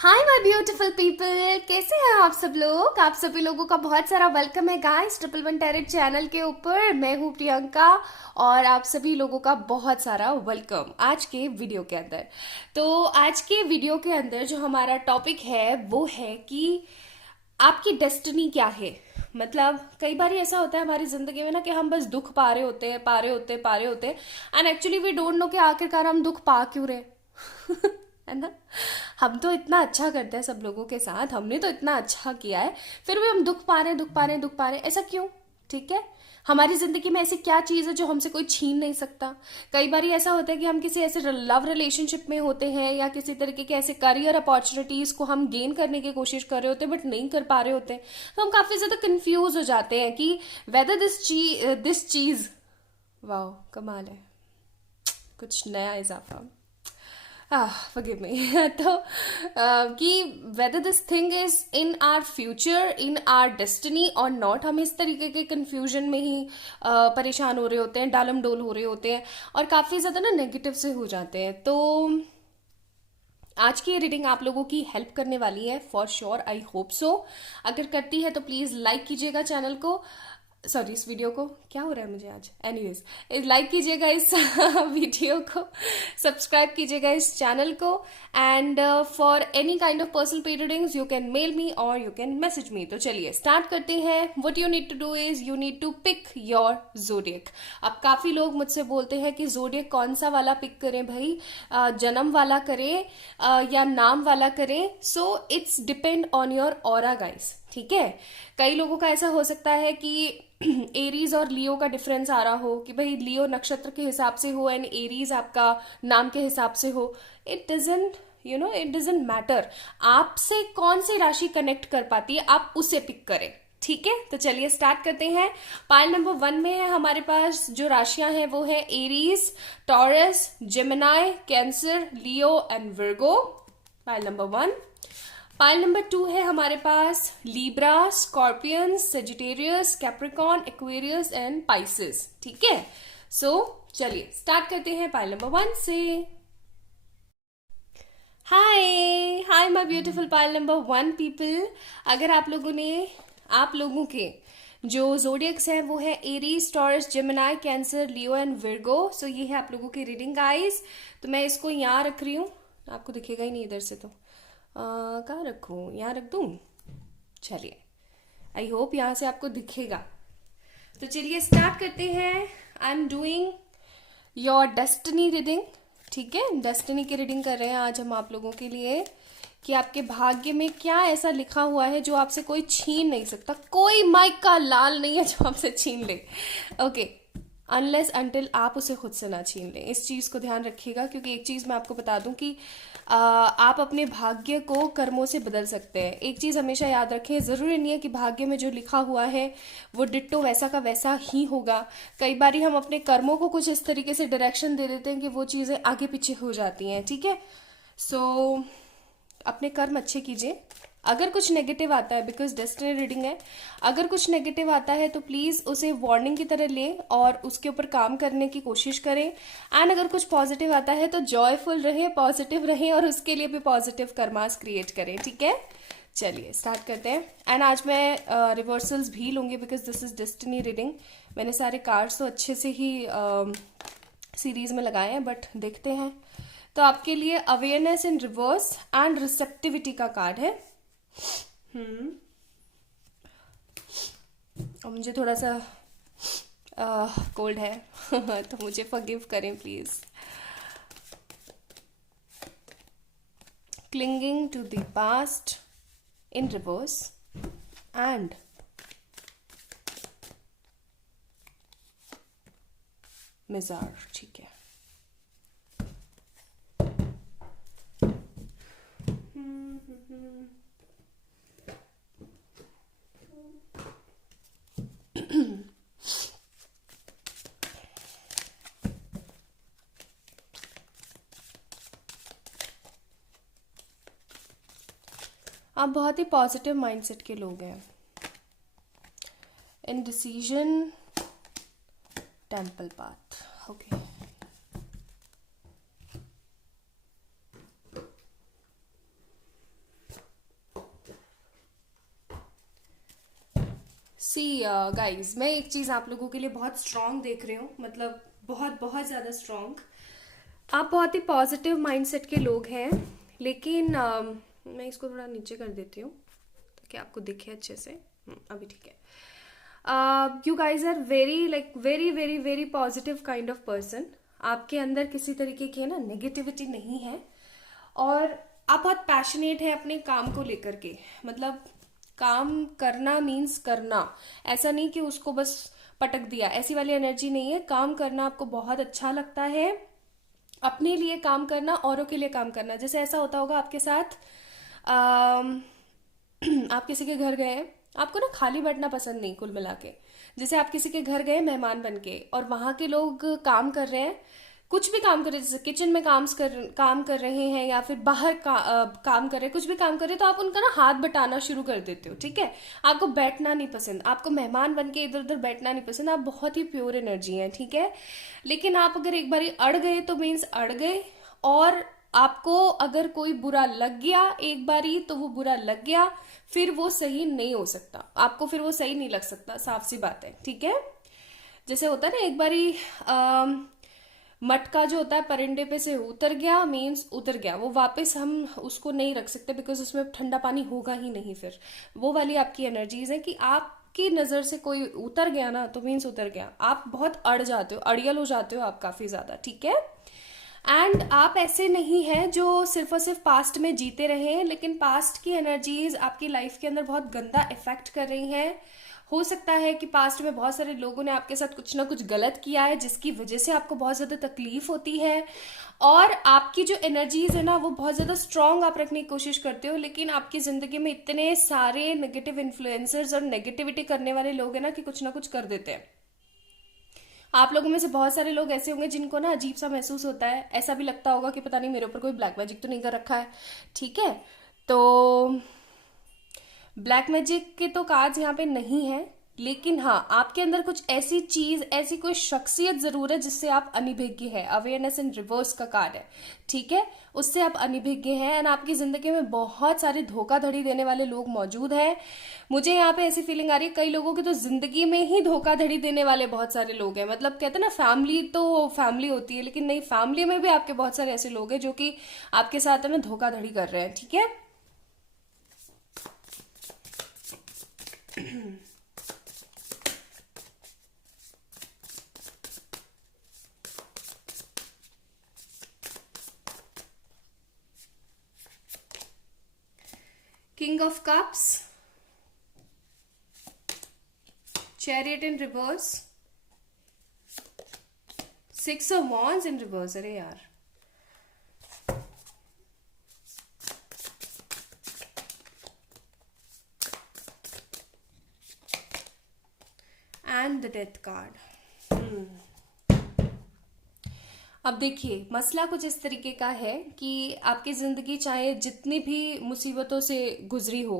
Hi my beautiful people, कैसे हैं आप सब लोग। आप सभी लोगों का बहुत सारा वेलकम है guys triple one tarot channel के ऊपर। मैं हूँ प्रियंका और आप सभी लोगों का बहुत सारा वेलकम आज के वीडियो के अंदर। तो आज के वीडियो के अंदर जो हमारा टॉपिक है वो है कि आपकी डेस्टिनी क्या है। मतलब कई बार ऐसा होता है हमारी जिंदगी में ना कि हम बस दुख पा रहे होते हैं, पा रहे होते हैं, पा रहे होते हैं, and actually we don't know कि आखिरकार हम दुख पा क्यों रहे है ना। हम तो इतना अच्छा करते हैं सब लोगों के साथ, हमने तो इतना अच्छा किया है, फिर भी हम दुख पा रहे हैं, दुख पा रहे हैं, दुख पा रहे हैं, ऐसा क्यों। ठीक है, हमारी जिंदगी में ऐसी क्या चीज है जो हमसे कोई छीन नहीं सकता। कई बार ऐसा होता है कि हम किसी ऐसे लव रिलेशनशिप में होते हैं या किसी तरीके के ऐसे करियर अपॉर्चुनिटीज को हम गेन करने की कोशिश कर रहे होते हैं बट नहीं कर पा रहे होते हैं। तो हम काफी ज्यादा कंफ्यूज हो जाते हैं कि वेदर दिस चीज वाह कमाल है, कुछ नया इजाफा, forgive me तो कि whether this thing is in our future, in our destiny or not, हम इस तरीके के confusion में ही परेशान हो रहे होते हैं, डालम डोल हो रहे होते हैं और काफ़ी ज़्यादा ना नेगेटिव से हो जाते हैं। तो आज की रीडिंग आप लोगों की हेल्प करने वाली है for sure, I hope so. अगर करती है तो प्लीज़ लाइक कीजिएगा चैनल को, सॉरी इस वीडियो को, क्या हो रहा है मुझे आज, एनीवेज लाइक कीजिएगा इस वीडियो को, सब्सक्राइब कीजिएगा इस चैनल को, and for any kind of personal paid readings you can mail me और यू कैन मैसेज मी। तो चलिए स्टार्ट करते हैं। What you need to do is you need to pick your zodiac. अब काफी लोग मुझसे बोलते हैं कि जोडियक कौन सा वाला पिक करें भाई, जन्म वाला करें या नाम वाला करें। So it's depend on your aura guys, ठीक है। कई लोगों का ऐसा हो सकता है कि एरीज और लियो का डिफरेंस आ रहा हो कि भाई लियो नक्षत्र के हिसाब से हो एंड एरीज आपका नाम के हिसाब से हो। It doesn't it doesn't matter, आपसे कौन सी राशि कनेक्ट कर पाती है आप उसे पिक करें, ठीक है। तो चलिए स्टार्ट करते हैं। पाइल नंबर 1 में है हमारे पास जो राशियां हैं वो है Aries, Taurus, Gemini, Cancer, Leo and Virgo. Pile number 1। Pile number 2 है हमारे पास Libra, Scorpion, Sagittarius, Capricorn, Aquarius and Pisces, ठीक है। सो चलिए स्टार्ट करते हैं पाइल नंबर 1 से। Hi hi my beautiful pile number 1 people. अगर आप लोगों के जो जोडियक्स हैं वो है Aries, Taurus, Gemini, Cancer, Leo and Virgo. So ये है आप लोगों की रीडिंग गाइस। तो मैं इसको यहाँ रख रही हूँ, आपको दिखेगा ही नहीं इधर से, तो कहाँ रखूँ, यहाँ रख दूँ। चलिए आई होप यहाँ से आपको दिखेगा। तो चलिए स्टार्ट करते हैं। I am doing your destiny reading, ठीक है। डेस्टिनी की रीडिंग कर रहे हैं आज हम आप लोगों के लिए कि आपके भाग्य में क्या ऐसा लिखा हुआ है जो आपसे कोई छीन नहीं सकता। कोई माइक का लाल नहीं है जो आपसे छीन ले, ओके, अनलेस अनटिल आप उसे खुद से ना छीन लें। इस चीज़ को ध्यान रखिएगा, क्योंकि एक चीज़ मैं आपको बता दूं कि आप अपने भाग्य को कर्मों से बदल सकते हैं। एक चीज़ हमेशा याद रखें, ज़रूरी नहीं है कि भाग्य में जो लिखा हुआ है वो डिट्टो वैसा का वैसा ही होगा। कई बार हम अपने कर्मों को कुछ इस तरीके से डायरेक्शन दे देते हैं कि वो चीज़ें आगे पीछे हो जाती हैं, ठीक है। सो अपने कर्म अच्छे कीजिए। अगर कुछ नेगेटिव आता है, बिकॉज डेस्टिनी रीडिंग है, अगर कुछ नेगेटिव आता है तो प्लीज़ उसे वार्निंग की तरह लें और उसके ऊपर काम करने की कोशिश करें। एंड अगर कुछ पॉजिटिव आता है तो जॉयफुल रहें, पॉजिटिव रहें और उसके लिए भी पॉजिटिव कर्मास क्रिएट करें, ठीक है। चलिए स्टार्ट करते हैं। एंड आज मैं रिवर्सल्स भी लूँगी because this is destiny reading. मैंने सारे कार्ड्स तो अच्छे से ही सीरीज में लगाए हैं, बट देखते हैं। तो आपके लिए awareness in reverse and receptivity का कार्ड है। और मुझे थोड़ा सा कोल्ड है तो मुझे फॉरगिव करें please. Clinging to the past in reverse and misery, ठीक है। आप बहुत ही पॉजिटिव माइंडसेट के लोग हैं। Indecision, temple path, okay. See guys, मैं एक चीज़ आप लोगों के लिए बहुत स्ट्रांग देख रही हूँ, मतलब बहुत बहुत ज़्यादा स्ट्रांग। आप बहुत ही पॉजिटिव माइंडसेट के लोग हैं, लेकिन मैं इसको थोड़ा नीचे कर देती हूँ ताकि आपको दिखे अच्छे से। अभी ठीक है। You guys are very like very very very positive kind of person. आपके अंदर किसी तरीके की है ना नेगेटिविटी नहीं है, और आप बहुत पैशनेट है अपने काम को लेकर के। मतलब काम करना मीन्स करना, ऐसा नहीं कि उसको बस पटक दिया, ऐसी वाली एनर्जी नहीं है। काम करना आपको बहुत अच्छा लगता है, अपने लिए काम करना, औरों के लिए काम करना। जैसे ऐसा होता होगा आपके साथ, अम, आप किसी के घर गए, आपको ना खाली बैठना पसंद नहीं कुल मिला के। जैसे आप किसी के घर गए मेहमान बन के, और वहां के लोग काम कर रहे हैं, कुछ भी काम कर रहे हैं, जैसे किचन में काम कर रहे हैं, या फिर बाहर काम कर रहे हैं, कुछ भी काम कर रहे हैं, तो आप उनका ना हाथ बटाना शुरू कर देते हो। ठीक है, आपको बैठना नहीं पसंद, आपको मेहमान बन के इधर उधर बैठना नहीं पसंद। आप बहुत ही प्योर एनर्जी हैं, ठीक है। लेकिन आप अगर एक बारी अड़ गए तो मीन्स अड़ गए, और आपको अगर कोई बुरा लग गया एक बारी तो वो बुरा लग गया, फिर वो सही नहीं हो सकता, आपको फिर वो सही नहीं लग सकता, साफ सी बात है, ठीक है। जैसे होता है ना, एक बारी मटका जो होता है परिंदे पे से उतर गया मीन्स उतर गया, वो वापस हम उसको नहीं रख सकते, बिकॉज उसमें ठंडा पानी होगा ही नहीं। फिर वो वाली आपकी एनर्जीज है कि आपकी नजर से कोई उतर गया ना तो मीन्स उतर गया। आप बहुत अड़ जाते हो, अड़ियल हो जाते हो आप काफी ज्यादा, ठीक है। एंड आप ऐसे नहीं हैं जो सिर्फ और सिर्फ पास्ट में जीते रहे हैं, लेकिन पास्ट की एनर्जीज आपकी लाइफ के अंदर बहुत गंदा इफेक्ट कर रही हैं। हो सकता है कि पास्ट में बहुत सारे लोगों ने आपके साथ कुछ ना कुछ गलत किया है, जिसकी वजह से आपको बहुत ज्यादा तकलीफ होती है, और आपकी जो एनर्जीज है ना वो बहुत ज्यादा स्ट्रांग आप रखने की कोशिश करते हो, लेकिन आपकी जिंदगी में इतने सारे नेगेटिव इन्फ्लुएंसर्स और नेगेटिविटी करने वाले लोग हैं ना कि कुछ ना कुछ कर देते हैं। आप लोगों में से बहुत सारे लोग ऐसे होंगे जिनको ना अजीब सा महसूस होता है, ऐसा भी लगता होगा कि पता नहीं मेरे ऊपर कोई ब्लैक मैजिक तो नहीं कर रखा है, ठीक है। तो ब्लैक मैजिक के तो कार्ड्स यहाँ पे नहीं है, लेकिन हाँ आपके अंदर कुछ ऐसी चीज, ऐसी कोई शख्सियत जरूर है जिससे आप अनिभिज्ञ है। अवेयरनेस इन रिवर्स का कार्ड है, ठीक है, उससे आप अनिभिज्ञ हैं। एंड आपकी जिंदगी में बहुत सारे धोखाधड़ी देने वाले लोग मौजूद हैं। मुझे यहाँ पे ऐसी फीलिंग आ रही है कई लोगों की तो जिंदगी में ही धोखाधड़ी देने वाले बहुत सारे लोग हैं। मतलब कहते हैं ना फैमिली तो फैमिली होती है, लेकिन नहीं, फैमिली में भी आपके बहुत सारे ऐसे लोग हैं जो कि आपके साथ है ना धोखाधड़ी कर रहे हैं, ठीक है। King of Cups, Chariot in reverse, Six of Wands in reverse, अरे यार, and the Death card. अब देखिए मसला कुछ इस तरीके का है कि आपकी जिंदगी चाहे जितनी भी मुसीबतों से गुजरी हो,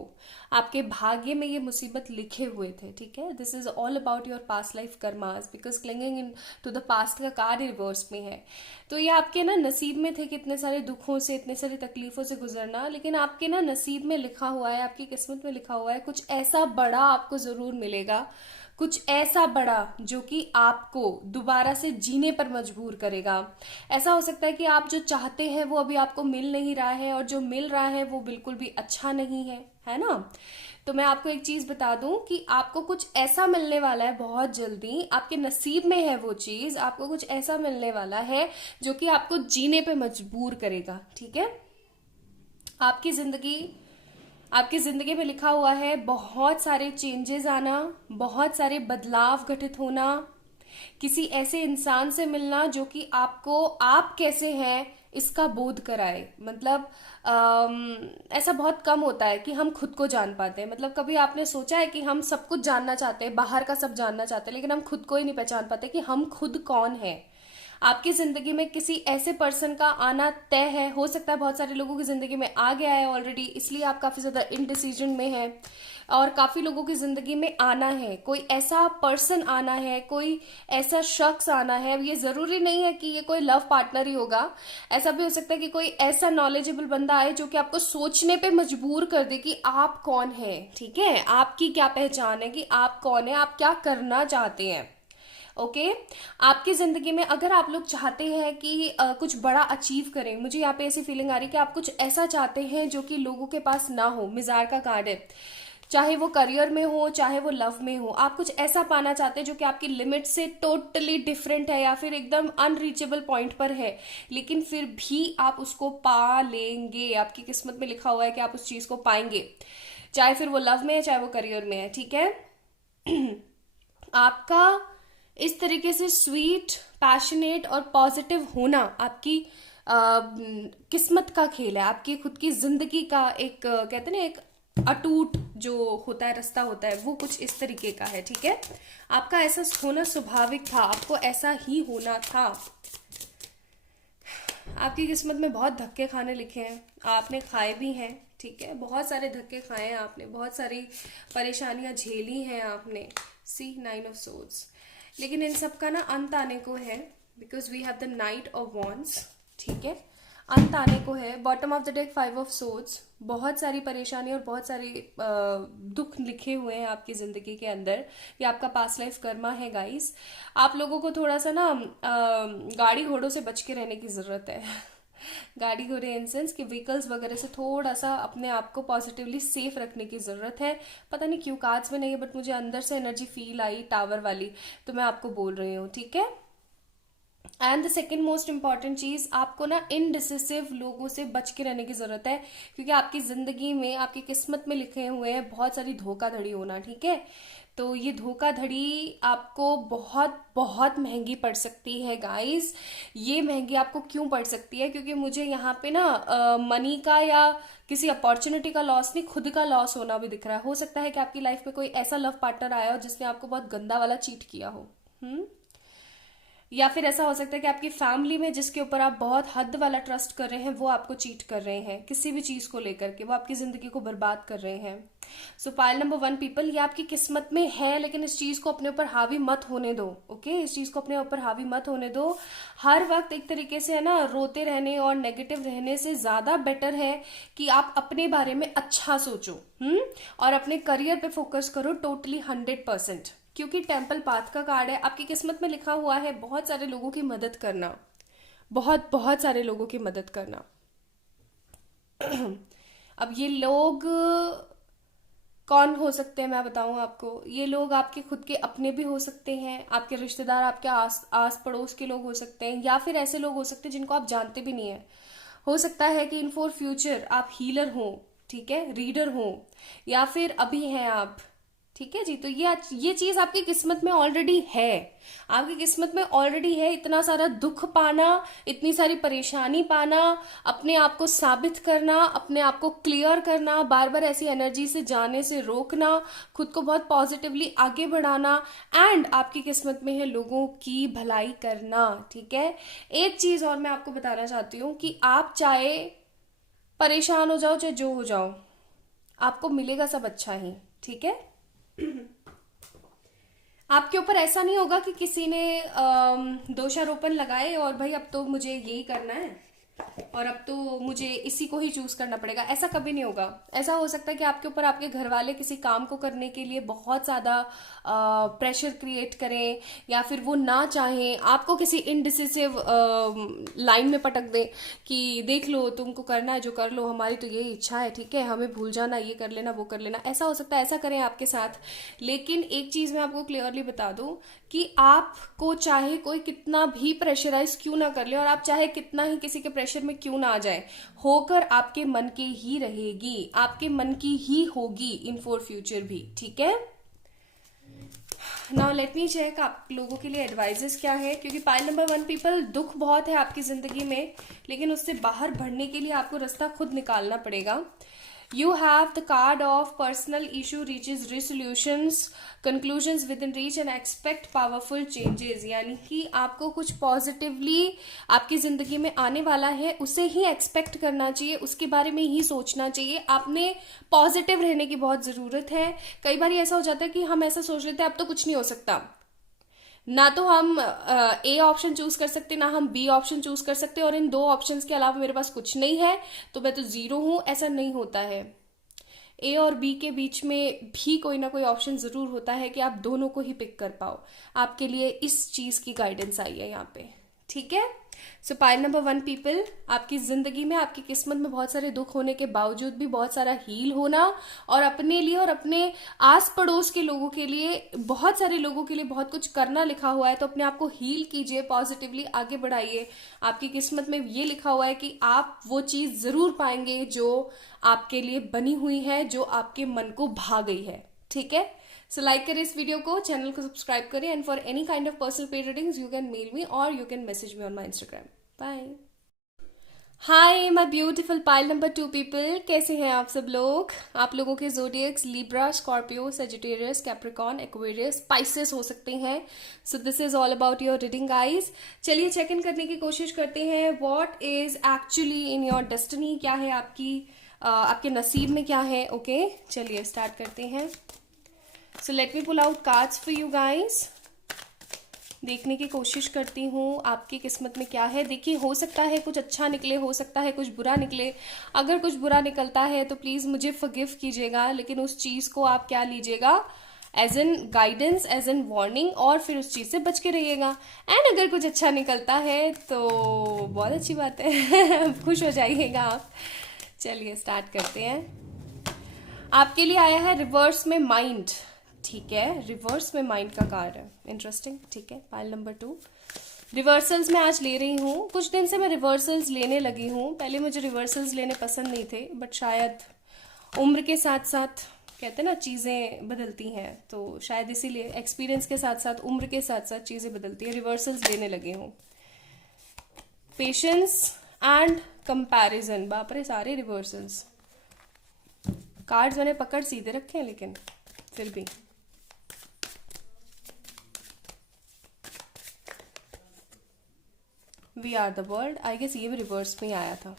आपके भाग्य में ये मुसीबत लिखे हुए थे, ठीक है। This is all about your past life karmas, because clinging in to the past का कार्ड रिवर्स में है। तो ये आपके ना नसीब में थे कि इतने सारे दुखों से, इतने सारी तकलीफों से गुजरना, लेकिन आपके ना नसीब में लिखा हुआ है, आपकी किस्मत में लिखा हुआ है कुछ ऐसा बड़ा आपको जरूर मिलेगा, कुछ ऐसा बड़ा जो कि आपको दोबारा से जीने पर मजबूर करेगा। ऐसा हो सकता है कि आप जो चाहते हैं वो अभी आपको मिल नहीं रहा है, और जो मिल रहा है वो बिल्कुल भी अच्छा नहीं है ना। तो मैं आपको एक चीज बता दूं कि आपको कुछ ऐसा मिलने वाला है बहुत जल्दी, आपके नसीब में है वो चीज, आपको कुछ ऐसा मिलने वाला है जो कि आपको जीने पे मजबूर करेगा, ठीक है। आपकी जिंदगी आपकी जिंदगी में लिखा हुआ है बहुत सारे चेंजेस आना, बहुत सारे बदलाव घटित होना, किसी ऐसे इंसान से मिलना जो कि आपको आप कैसे हैं इसका बोध कराए। मतलब ऐसा बहुत कम होता है कि हम खुद को जान पाते हैं। मतलब कभी आपने सोचा है कि हम सब कुछ जानना चाहते हैं, बाहर का सब जानना चाहते हैं, लेकिन हम खुद को ही नहीं पहचान पाते कि हम खुद कौन है। आपकी जिंदगी में किसी ऐसे पर्सन का आना तय है। हो सकता है बहुत सारे लोगों की जिंदगी में आ गया है ऑलरेडी, इसलिए आप काफी ज्यादा इनडिसीजन में हैं। और काफी लोगों की जिंदगी में आना है, कोई ऐसा पर्सन आना है, कोई ऐसा शख्स आना है। ये जरूरी नहीं है कि ये कोई लव पार्टनर ही होगा, ऐसा भी हो सकता है कि कोई ऐसा नॉलेजेबल बंदा आए जो कि आपको सोचने पे मजबूर कर दे कि आप कौन है, ठीक है, आपकी क्या पहचान है, कि आप कौन है, आप क्या करना चाहते हैं। ओके आपकी जिंदगी में अगर आप लोग चाहते हैं कि कुछ बड़ा अचीव करें, मुझे यहाँ पे ऐसी फीलिंग आ रही है कि आप कुछ ऐसा चाहते हैं जो कि लोगों के पास ना हो। मिजार का कार्ड है, चाहे वो करियर में हो चाहे वो लव में हो, आप कुछ ऐसा पाना चाहते हैं जो कि आपकी लिमिट से टोटली डिफरेंट है या फिर एकदम अनरीचेबल पॉइंट पर है, लेकिन फिर भी आप उसको पा लेंगे। आपकी किस्मत में लिखा हुआ है कि आप उस चीज को पाएंगे, चाहे फिर वो लव में है चाहे वो करियर में है, ठीक है। आपका इस तरीके से स्वीट, पैशनेट और पॉजिटिव होना आपकी किस्मत का खेल है, आपकी खुद की जिंदगी का एक कहते हैं ना, एक अटूट जो होता है रास्ता होता है, वो कुछ इस तरीके का है, ठीक है। आपका ऐसा होना स्वाभाविक था, आपको ऐसा ही होना था। आपकी किस्मत में बहुत धक्के खाने लिखे हैं, आपने खाए भी हैं, ठीक है, बहुत सारे धक्के खाए हैं आपने, बहुत सारी परेशानियां झेली हैं आपने। सी 9 ऑफ सोर्ड्स, लेकिन इन सब का ना अंत आने को है, because we have the knight of wands, ठीक है, अंत आने को है। Bottom of the deck 5 of swords, बहुत सारी परेशानी और बहुत सारी दुख लिखे हुए हैं आपकी जिंदगी के अंदर। ये आपका पास्ट लाइफ कर्मा है गाइस। आप लोगों को थोड़ा सा ना गाड़ी घोड़ों से बच के रहने की जरूरत है। गाड़ी घोड़े इन सेंस कि व्हीकल्स वगैरह से थोड़ा सा अपने आप को पॉजिटिवली सेफ रखने की जरूरत है। पता नहीं क्यों कार्ड्स में नहीं है, बट मुझे अंदर से एनर्जी फील आई टावर वाली, तो मैं आपको बोल रही हूँ, ठीक है। And the second most important चीज, आपको ना इनडिसिसिव लोगों से बच के रहने की जरूरत है, क्योंकि आपकी जिंदगी में, आपकी किस्मत में लिखे हुए हैं बहुत सारी धोखाधड़ी होना, ठीक है। तो ये धोखाधड़ी आपको बहुत बहुत महंगी पड़ सकती है गाइस। ये महंगी आपको क्यों पड़ सकती है, क्योंकि मुझे यहाँ पे ना मनी का या किसी अपॉर्चुनिटी का लॉस नहीं, खुद का लॉस होना भी दिख रहा है। हो सकता है कि आपकी लाइफ में कोई ऐसा लव पार्टनर आया हो जिसने आपको बहुत गंदा वाला चीट किया हो, या फिर ऐसा हो सकता है कि आपकी फैमिली में जिसके ऊपर आप बहुत हद वाला ट्रस्ट कर रहे हैं वो आपको चीट कर रहे हैं किसी भी चीज को लेकर के, वो आपकी जिंदगी को बर्बाद कर रहे हैं। सो पाइल नंबर 1 पीपल, ये आपकी किस्मत में है, लेकिन इस चीज को अपने ऊपर हावी मत होने दो, ओके। इस चीज को अपने ऊपर हावी मत होने दो। हर वक्त एक तरीके से है ना रोते रहने और नेगेटिव रहने से ज्यादा बेटर है कि आप अपने बारे में अच्छा सोचो, और अपने करियर पे फोकस करो टोटली 100%, क्योंकि टेम्पल पाथ का कार्ड है। आपकी किस्मत में लिखा हुआ है बहुत सारे लोगों की मदद करना, बहुत बहुत सारे लोगों की मदद करना। अब ये लोग कौन हो सकते हैं मैं बताऊं आपको। ये लोग आपके खुद के अपने भी हो सकते हैं, आपके रिश्तेदार, आपके आस पड़ोस के लोग हो सकते हैं, या फिर ऐसे लोग हो सकते हैं जिनको आप जानते भी नहीं है। हो सकता है कि इन फॉर फ्यूचर आप हीलर हो, ठीक है, रीडर हो, या फिर अभी हैं आप, ठीक है जी। तो ये चीज आपकी किस्मत में ऑलरेडी है, आपकी किस्मत में ऑलरेडी है। इतना सारा दुख पाना, इतनी सारी परेशानी पाना, अपने आप को साबित करना, अपने आप को क्लियर करना, बार बार ऐसी एनर्जी से जाने से रोकना, खुद को बहुत पॉजिटिवली आगे बढ़ाना, एंड आपकी किस्मत में है लोगों की भलाई करना, ठीक है। एक चीज और मैं आपको बताना चाहती हूँ कि आप चाहे परेशान हो जाओ चाहे जो हो जाओ, आपको मिलेगा सब अच्छा ही, ठीक है। आपके ऊपर ऐसा नहीं होगा कि किसी ने दोषारोपण लगाए और भाई अब तो मुझे यही करना है और अब तो मुझे इसी को ही चूज करना पड़ेगा, ऐसा कभी नहीं होगा। ऐसा हो सकता है कि आपके ऊपर आपके घर वाले किसी काम को करने के लिए बहुत ज्यादा प्रेशर क्रिएट करें, या फिर वो ना चाहें, आपको किसी इनडिसिसिव लाइन में पटक दें कि देख लो तुमको करना है जो कर लो, हमारी तो यही इच्छा है, ठीक है, हमें भूल जाना, ये कर लेना वो कर लेना। ऐसा हो सकता है, ऐसा करें आपके साथ। लेकिन एक चीज मैं आपको क्लियरली बता दूं कि आपको चाहे कोई कितना भी प्रेशराइज क्यों ना कर ले, और आप चाहे कितना ही किसी के प्रेशर में क्यों ना आ जाए, होकर आपके मन की ही रहेगी, आपके मन की ही होगी इन फॉर फ्यूचर भी, ठीक है। नाउ लेट मी चेक आप लोगों के लिए एडवाइजेस क्या है, क्योंकि पाइल नंबर 1 पीपल, दुख बहुत है आपकी जिंदगी में, लेकिन उससे बाहर बढ़ने के लिए आपको रास्ता खुद निकालना पड़ेगा। You have the card of personal issue reaches resolutions, conclusions within reach and expect powerful changes. यानी कि आपको कुछ पॉजिटिवली आपकी जिंदगी में आने वाला है, उसे ही एक्सपेक्ट करना चाहिए, उसके बारे में ही सोचना चाहिए. आपने पॉजिटिव रहने की बहुत जरूरत है. कई बार ऐसा हो जाता है कि हम ऐसा सोच लेते हैं अब तो कुछ नहीं हो सकता, ना तो हम ए ऑप्शन चूज कर सकते, ना हम बी ऑप्शन चूज कर सकते, और इन दो ऑप्शंस के अलावा मेरे पास कुछ नहीं है तो मैं तो जीरो हूं. ऐसा नहीं होता है. ए और बी के बीच में भी कोई ना कोई ऑप्शन जरूर होता है कि आप दोनों को ही पिक कर पाओ. आपके लिए इस चीज की गाइडेंस आई है यहाँ पे. ठीक है. सो पाइल नंबर 1 पीपल, आपकी जिंदगी में आपकी किस्मत में बहुत सारे दुख होने के बावजूद भी बहुत सारा हील होना, और अपने लिए और अपने आस पड़ोस के लोगों के लिए, बहुत सारे लोगों के लिए बहुत कुछ करना लिखा हुआ है. तो अपने आप को हील कीजिए, पॉजिटिवली आगे बढ़ाइए. आपकी किस्मत में ये लिखा हुआ है कि आप वो चीज जरूर पाएंगे जो आपके लिए बनी हुई है, जो आपके मन को भा गई है. ठीक है. सो लाइक करें इस वीडियो को, चैनल को सब्सक्राइब करें, and for any kind of personal paid readings you can mail me और you can message me on my Instagram. Bye. Hi my beautiful pile number 2 people, कैसे हैं आप सब लोग. आप लोगों के zodiacs Libra, Scorpio, Sagittarius, Capricorn, Aquarius, Pisces हो सकते हैं. So this is all about your reading guys. चलिए चेक इन करने की कोशिश करते हैं. What is actually in your destiny, क्या है आपके नसीब में क्या है. ओके चलिए स्टार्ट करते हैं. So let me pull out cards for you guys. देखने की कोशिश करती हूँ आपकी किस्मत में क्या है. देखिए, हो सकता है कुछ अच्छा निकले, हो सकता है कुछ बुरा निकले. अगर कुछ बुरा निकलता है तो प्लीज मुझे फॉरगिव कीजिएगा, लेकिन उस चीज को आप क्या लीजिएगा, as an guidance, as an warning, और फिर उस चीज से बच के रहिएगा. एंड अगर कुछ अच्छा निकलता है तो बहुत अच्छी बात है. खुश हो जाइएगा आप. चलिए स्टार्ट करते हैं. आपके लिए आया है रिवर्स में माइंड. ठीक है, रिवर्स में माइंड का कार्ड है. इंटरेस्टिंग. ठीक है, पाइल नंबर 2. रिवर्सल्स मैं आज ले रही हूँ. कुछ दिन से मैं रिवर्सल्स लेने लगी हूँ. पहले मुझे रिवर्सल्स लेने पसंद नहीं थे, बट शायद उम्र के साथ साथ, कहते हैं ना, चीज़ें बदलती हैं, तो शायद इसीलिए एक्सपीरियंस के साथ साथ, उम्र के साथ साथ चीज़ें बदलती हैं. रिवर्सल्स लेने लगी हूँ. Patience and comparison. बाप रे, सारे रिवर्सल्स. कार्ड्स मैंने पकड़ सीधे रखे हैं, लेकिन फिर भी. We are the world. I guess ये भी रिवर्स में ही आया था,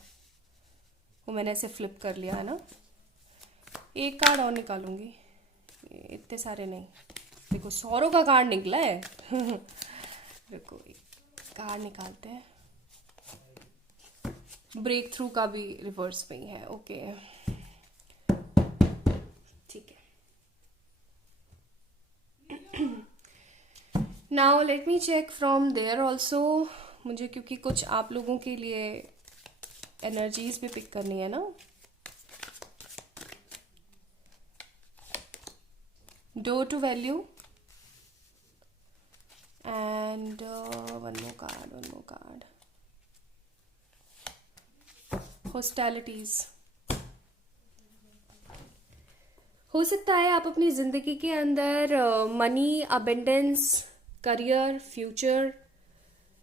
वो मैंने ऐसे फ्लिप कर लिया है ना. एक कार्ड और निकालूंगी, इतने सारे नहीं. देखो, सौरों का कार्ड निकला है. देखो, कार्ड निकालते हैं. ब्रेक थ्रू का भी रिवर्स में ही है. ओके ठीक है. Now let me check from there also. मुझे क्योंकि कुछ आप लोगों के लिए एनर्जीज भी पिक करनी है ना. Door to value and one more card. Hostilities. हो सकता है आप अपनी जिंदगी के अंदर मनी, अबेंडेंस, करियर, फ्यूचर,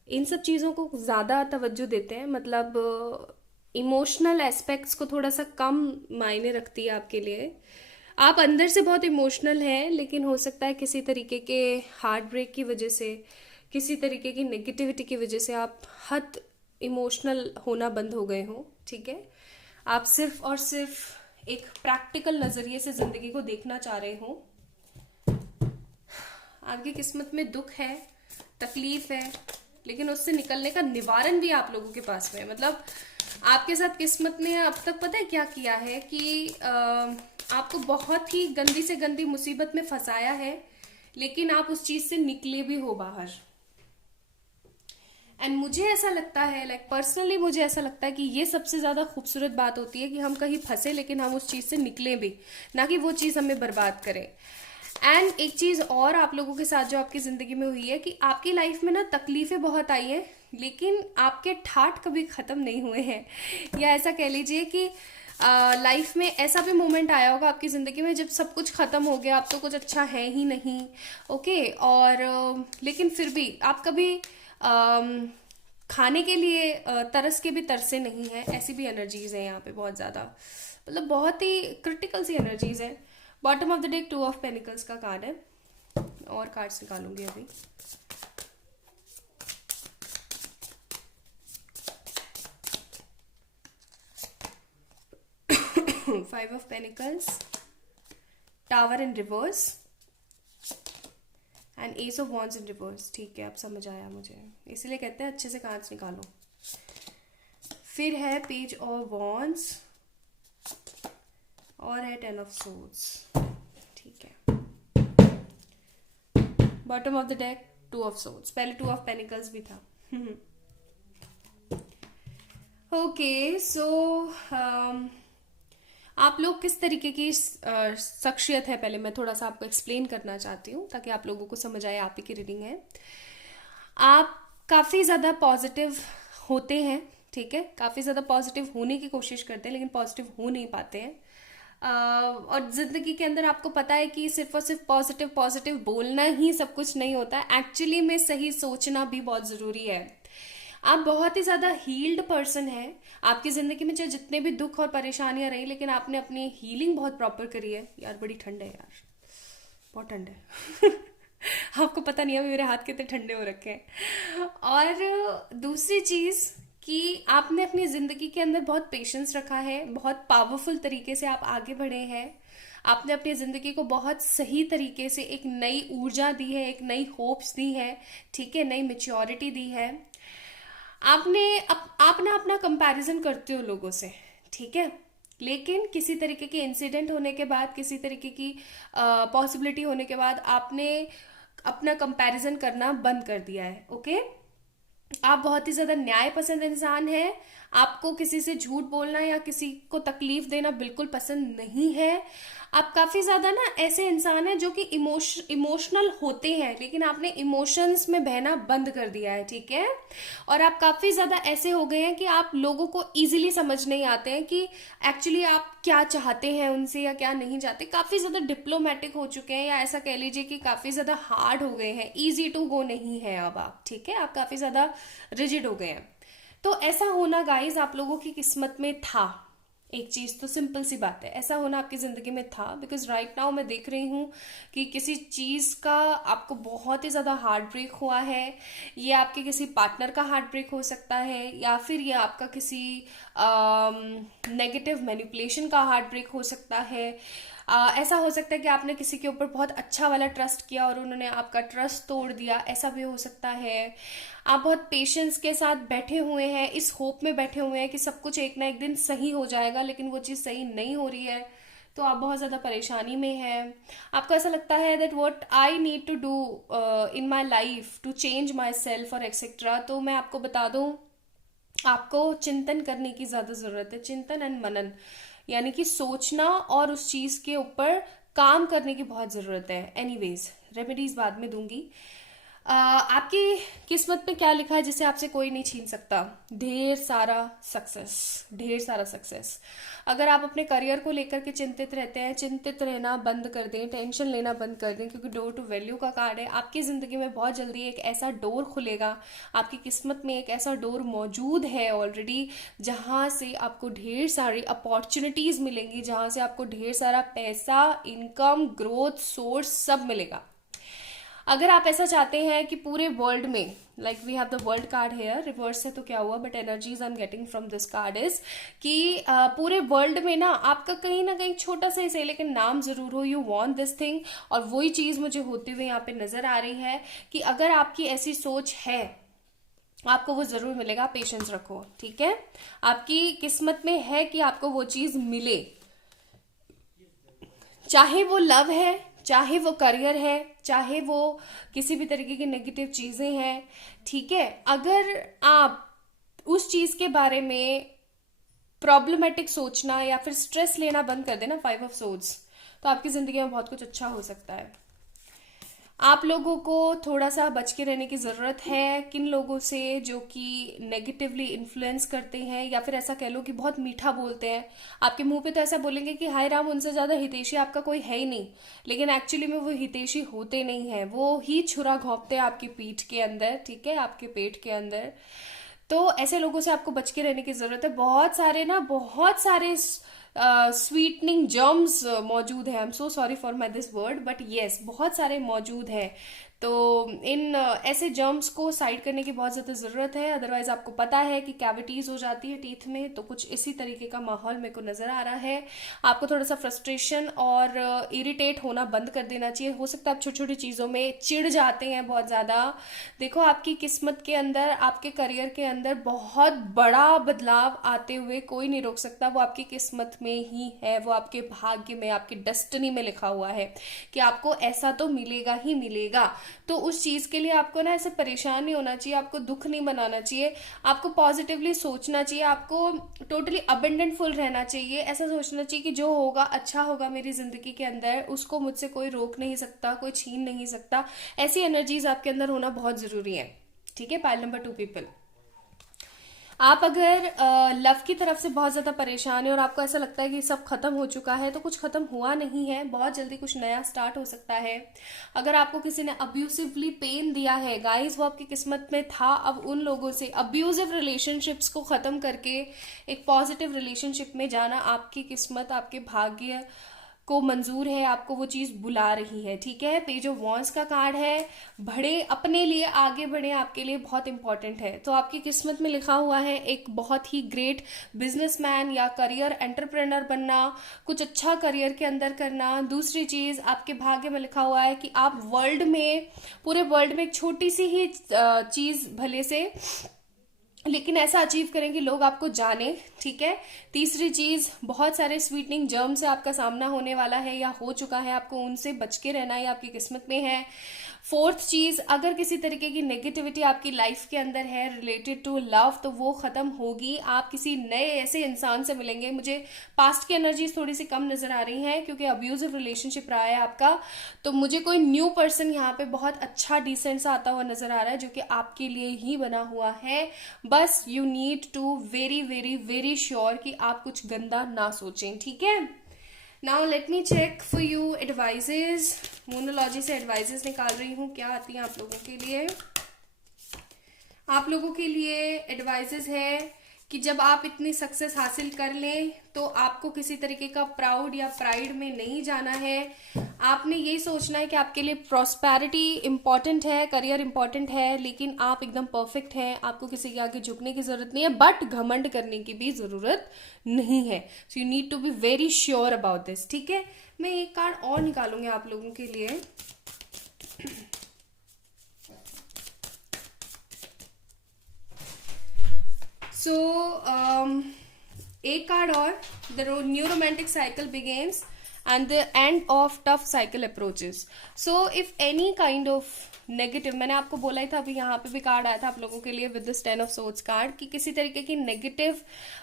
इन सब चीज़ों को ज़्यादा तवज्जो देते हैं. मतलब इमोशनल एस्पेक्ट्स को थोड़ा सा कम मायने रखती है आपके लिए. आप अंदर से बहुत इमोशनल हैं, लेकिन हो सकता है किसी तरीके के हार्ट ब्रेक की वजह से, किसी तरीके की नेगेटिविटी की वजह से आप हद इमोशनल होना बंद हो गए हो. ठीक है. आप सिर्फ और सिर्फ एक प्रैक्टिकल नज़रिए से ज़िंदगी को देखना चाह रहे हो. आपकी किस्मत में दुख है, तकलीफ है, लेकिन उससे निकलने का निवारण भी आप लोगों के पास में है. मतलब आपके साथ किस्मत ने अब तक पता है क्या किया है कि आपको बहुत ही गंदी से गंदी मुसीबत में फंसाया है, लेकिन आप उस चीज से निकले भी हो बाहर. एंड मुझे ऐसा लगता है, लाइक पर्सनली मुझे ऐसा लगता है कि ये सबसे ज्यादा खूबसूरत बात होती है कि हम कहीं फंसे लेकिन हम उस चीज से निकले भी, ना कि वो चीज हमें बर्बाद करे. एंड एक चीज और आप लोगों के साथ जो आपकी जिंदगी में हुई है कि आपकी लाइफ में ना तकलीफें बहुत आई हैं, लेकिन आपके ठाठ कभी खत्म नहीं हुए हैं. या ऐसा कह लीजिए कि लाइफ में ऐसा भी मोमेंट आया होगा आपकी जिंदगी में जब सब कुछ खत्म हो गया, अब तो कुछ अच्छा है ही नहीं. ओके. और लेकिन फिर भी आप कभी खाने के लिए तरस के भी तरसे नहीं है, ऐसी भी एनर्जीज है यहाँ पे बहुत ज्यादा, मतलब बहुत ही क्रिटिकल सी एनर्जीज है। Bottom of the deck 2 of pentacles का कार्ड है, और कार्ड्स निकालूंगी अभी। Five of pentacles, tower in reverse and S of wands in reverse. ठीक है, अब समझ आया मुझे, इसलिए कहते हैं अच्छे से कार्ड्स निकालो। फिर है पेज ऑफ वॉन्ड्स और है 10 ऑफ सोर्ड्स। ठीक है, bottom of the deck 2 of swords, पहले 2 ऑफ पेनिकल्स भी था। ओके, सो आप लोग किस तरीके की शख्सियत है, पहले मैं थोड़ा सा आपको एक्सप्लेन करना चाहती हूँ ताकि आप लोगों को समझ आए। आप ही की रीडिंग है, आप काफ़ी ज़्यादा पॉजिटिव होते हैं, ठीक है, काफ़ी ज़्यादा पॉजिटिव होने की कोशिश करते हैं लेकिन पॉजिटिव हो नहीं पाते हैं। और ज़िंदगी के अंदर आपको पता है कि सिर्फ और सिर्फ पॉजिटिव पॉजिटिव बोलना ही सब कुछ नहीं होता है, एक्चुअली में सही सोचना भी बहुत ज़रूरी है। आप बहुत ही ज़्यादा हील्ड पर्सन हैं, आपकी ज़िंदगी में चाहे जितने भी दुख और परेशानियां रही लेकिन आपने अपनी हीलिंग बहुत प्रॉपर करी है। यार बड़ी ठंड है यार, बहुत ठंड है। आपको पता नहीं है मेरे हाथ कितने ठंडे हो रखे हैं। और दूसरी चीज़ कि आपने अपनी ज़िंदगी के अंदर बहुत पेशेंस रखा है, बहुत पावरफुल तरीके से आप आगे बढ़े हैं। आपने अपनी ज़िंदगी को बहुत सही तरीके से एक नई ऊर्जा दी है, एक नई होप्स दी है, ठीक है, नई मेच्योरिटी दी है। आप ना अपना कंपैरिजन करते हो लोगों से, ठीक है, लेकिन किसी तरीके के इंसिडेंट होने के बाद, किसी तरीके की पॉसिबिलिटी होने के बाद आपने अपना कंपैरिजन करना बंद कर दिया है। ओके, आप बहुत ही ज्यादा न्याय पसंद इंसान हैं, आपको किसी से झूठ बोलना या किसी को तकलीफ देना बिल्कुल पसंद नहीं है। आप काफी ज्यादा ना ऐसे इंसान हैं जो कि इमोशनल होते हैं लेकिन आपने इमोशंस में बहना बंद कर दिया है, ठीक है। और आप काफी ज्यादा ऐसे हो गए हैं कि आप लोगों को इजीली समझ नहीं आते हैं कि एक्चुअली आप क्या चाहते हैं उनसे या क्या नहीं चाहते। काफी ज्यादा डिप्लोमेटिक हो चुके हैं, या ऐसा कह लीजिए कि काफी ज्यादा हार्ड हो गए हैं, इजी टू गो नहीं है अब आप, ठीक है, आप काफी ज्यादा रिजिड हो गए हैं। तो ऐसा होना गाइस आप लोगों की किस्मत में था, एक चीज तो सिंपल सी बात है, ऐसा होना आपकी जिंदगी में था। बिकॉज राइट नाउ मैं देख रही हूँ कि किसी चीज का आपको बहुत ही ज्यादा हार्ट ब्रेक हुआ है। ये आपके किसी पार्टनर का हार्ट ब्रेक हो सकता है, या फिर ये आपका किसी नेगेटिव मैनिपुलेशन का हार्ट ब्रेक हो सकता है। ऐसा हो सकता है कि आपने किसी के ऊपर बहुत अच्छा वाला ट्रस्ट किया और उन्होंने आपका ट्रस्ट तोड़ दिया, ऐसा भी हो सकता है। आप बहुत पेशेंस के साथ बैठे हुए हैं, इस होप में बैठे हुए हैं कि सब कुछ एक ना एक दिन सही हो जाएगा, लेकिन वो चीज़ सही नहीं हो रही है, तो आप बहुत ज़्यादा परेशानी में हैं। आपको ऐसा लगता है that what I need to do in my life to change myself और एक्सेट्रा। तो मैं आपको बता दूं, आपको चिंतन करने की ज़्यादा ज़रूरत है, चिंतन एंड मनन, यानी कि सोचना और उस चीज़ के ऊपर काम करने की बहुत ज़रूरत है। एनीवेज, रेमेडीज बाद में दूंगी। आपकी किस्मत में क्या लिखा है जिसे आपसे कोई नहीं छीन सकता? ढेर सारा सक्सेस, ढेर सारा सक्सेस। अगर आप अपने करियर को लेकर के चिंतित रहते हैं, चिंतित रहना बंद कर दें, टेंशन लेना बंद कर दें, क्योंकि डोर टू वैल्यू का कार्ड है। आपकी जिंदगी में बहुत जल्दी एक ऐसा डोर खुलेगा, आपकी किस्मत में एक ऐसा डोर मौजूद है ऑलरेडी, जहां से आपको ढेर सारी अपॉर्चुनिटीज मिलेंगी, जहां से आपको ढेर सारा पैसा, इनकम, ग्रोथ, सोर्स सब मिलेगा। अगर आप ऐसा चाहते हैं कि पूरे वर्ल्ड में, like we have the world card here, reverse है तो क्या हुआ, but energies I am getting from this card is कि पूरे वर्ल्ड में ना आपका कहीं ना कहीं छोटा सा ही सही लेकिन नाम जरूर हो, यू वांट दिस थिंग। और वही चीज मुझे होते हुए यहाँ पे नजर आ रही है कि अगर आपकी ऐसी सोच है, आपको वो जरूर मिलेगा। पेशेंस रखो, ठीक है, आपकी किस्मत में है कि आपको वो चीज मिले, चाहे वो लव है, चाहे वो करियर है, चाहे वो किसी भी तरीके की नेगेटिव चीजें हैं, ठीक है। अगर आप उस चीज के बारे में प्रॉब्लमेटिक सोचना या फिर स्ट्रेस लेना बंद कर देना, 5 ऑफ सोर्ड्स, तो आपकी जिंदगी में बहुत कुछ अच्छा हो सकता है। आप लोगों को थोड़ा सा बच के रहने की ज़रूरत है किन लोगों से जो कि नेगेटिवली इन्फ्लुएंस करते हैं, या फिर ऐसा कह लो कि बहुत मीठा बोलते हैं। आपके मुंह पे तो ऐसा बोलेंगे कि हाय राम, उनसे ज़्यादा हितैषी आपका कोई है ही नहीं, लेकिन एक्चुअली में वो हितैषी होते नहीं है, वो ही छुरा घोंपते हैं आपकी पीठ के अंदर, ठीक है, आपके पेट के अंदर। तो ऐसे लोगों से आपको बच के रहने की जरूरत है। बहुत सारे स्वीटनिंग जर्म्स मौजूद है। I am so sorry for my this word, but yes, बहुत सारे मौजूद हैं। तो इन ऐसे जर्म्स को साइड करने की बहुत ज़्यादा ज़रूरत है। अदरवाइज आपको पता है कि कैविटीज़ हो जाती है टीथ में, तो कुछ इसी तरीके का माहौल मेरे को नज़र आ रहा है। आपको थोड़ा सा फ्रस्ट्रेशन और इरिटेट होना बंद कर देना चाहिए। हो सकता है आप छोटी छोटी चीज़ों में चिढ़ जाते हैं बहुत ज़्यादा। देखो, आपकी किस्मत के अंदर, आपके करियर के अंदर बहुत बड़ा बदलाव आते हुए कोई नहीं रोक सकता। वो आपकी किस्मत में ही है, वो आपके भाग्य में, आपकी डेस्टिनी में लिखा हुआ है कि आपको ऐसा तो मिलेगा ही मिलेगा। तो उस चीज के लिए आपको ना ऐसे परेशान नहीं होना चाहिए, आपको दुख नहीं मनाना चाहिए, आपको पॉजिटिवली सोचना चाहिए, आपको टोटली अबंडेंट फुल रहना चाहिए। ऐसा सोचना चाहिए कि जो होगा अच्छा होगा मेरी जिंदगी के अंदर, उसको मुझसे कोई रोक नहीं सकता, कोई छीन नहीं सकता। ऐसी एनर्जीज आपके अंदर होना बहुत जरूरी है। ठीक है, पाइल नंबर 2 पीपल। आप अगर लव की तरफ से बहुत ज़्यादा परेशान है और आपको ऐसा लगता है कि सब खत्म हो चुका है, तो कुछ खत्म हुआ नहीं है, बहुत जल्दी कुछ नया स्टार्ट हो सकता है। अगर आपको किसी ने अब्यूसिवली पेन दिया है गाइस, वो आपकी किस्मत में था। अब उन लोगों से, अब्यूजिव रिलेशनशिप्स को ख़त्म करके एक पॉजिटिव रिलेशनशिप में जाना आपकी किस्मत, आपके भाग्य को मंजूर है, आपको वो चीज बुला रही है। ठीक है, पेज ऑफ वॉन्ड्स का कार्ड है। बढ़े, अपने लिए आगे बढ़े, आपके लिए बहुत इंपॉर्टेंट है। तो आपकी किस्मत में लिखा हुआ है एक बहुत ही ग्रेट बिजनेसमैन या करियर एंटरप्रेनर बनना, कुछ अच्छा करियर के अंदर करना। दूसरी चीज, आपके भाग्य में लिखा हुआ है कि आप वर्ल्ड में, पूरे वर्ल्ड में एक छोटी सी ही चीज भले से, लेकिन ऐसा अचीव करें कि लोग आपको जाने। ठीक है। तीसरी चीज, बहुत सारे स्वीटनिंग जर्म से आपका सामना होने वाला है या हो चुका है, आपको उनसे बच के रहना है, आपकी किस्मत में है। फोर्थ चीज, अगर किसी तरीके की नेगेटिविटी आपकी लाइफ के अंदर है रिलेटेड टू लव, तो वो खत्म होगी। आप किसी नए ऐसे इंसान से मिलेंगे। मुझे पास्ट की एनर्जीज थोड़ी सी कम नजर आ रही हैं क्योंकि अब्यूजिव रिलेशनशिप रहा है आपका। तो मुझे कोई न्यू पर्सन यहाँ पे बहुत अच्छा डिसेंट सा आता हुआ नजर आ रहा है, जो कि आपके लिए ही बना हुआ है। बस you need to very very very sure कि आप कुछ गंदा ना सोचें। ठीक है। Now let me check for you advices. मोनोलॉजी से एडवाइजेज निकाल रही हूँ, क्या आती हैं आप लोगों के लिए। आप लोगों के लिए एडवाइजेज है कि जब आप इतनी सक्सेस हासिल कर लें तो आपको किसी तरीके का प्राउड या प्राइड में नहीं जाना है। आपने यही सोचना है कि आपके लिए प्रॉस्पेरिटी इंपॉर्टेंट है, करियर इंपॉर्टेंट है, लेकिन आप एकदम परफेक्ट हैं, आपको किसी के आगे झुकने की जरूरत नहीं है, बट घमंड करने की भी जरूरत नहीं है। So you need to be very sure about this. ठीक है। मैं एक कार्ड और निकालूंगी आप लोगों के लिए। सो एक कार्ड और, the new romantic cycle begins and the end of tough cycle approaches. So if any kind of negative, मैंने आपको बोला ही था, अभी यहाँ पे भी कार्ड आया था आप लोगों के लिए with this 10 of swords card, कि किसी तरीके की नेगेटिव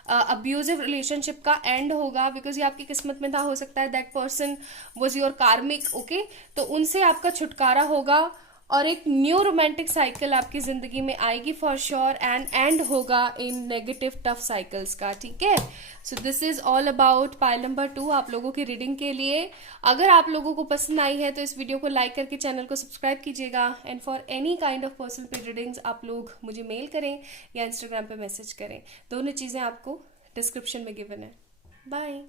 अब्यूजिव रिलेशनशिप का एंड होगा, बिकॉज ये आपकी किस्मत में था। हो सकता है दैट पर्सन वाज योर कार्मिक। ओके, तो उनसे आपका छुटकारा होगा और एक न्यू रोमांटिक साइकिल आपकी जिंदगी में आएगी फॉर श्योर, एंड एंड होगा इन नेगेटिव टफ साइकिल्स का। ठीक है। सो this is all about pile number 2 आप लोगों की रीडिंग के लिए। अगर आप लोगों को पसंद आई है तो इस वीडियो को लाइक करके चैनल को सब्सक्राइब कीजिएगा। And for any kind of personal paid readings आप लोग मुझे मेल करें या इंस्टाग्राम पे मैसेज करें। दोनों चीजें आपको डिस्क्रिप्शन में गिवन है। बाय।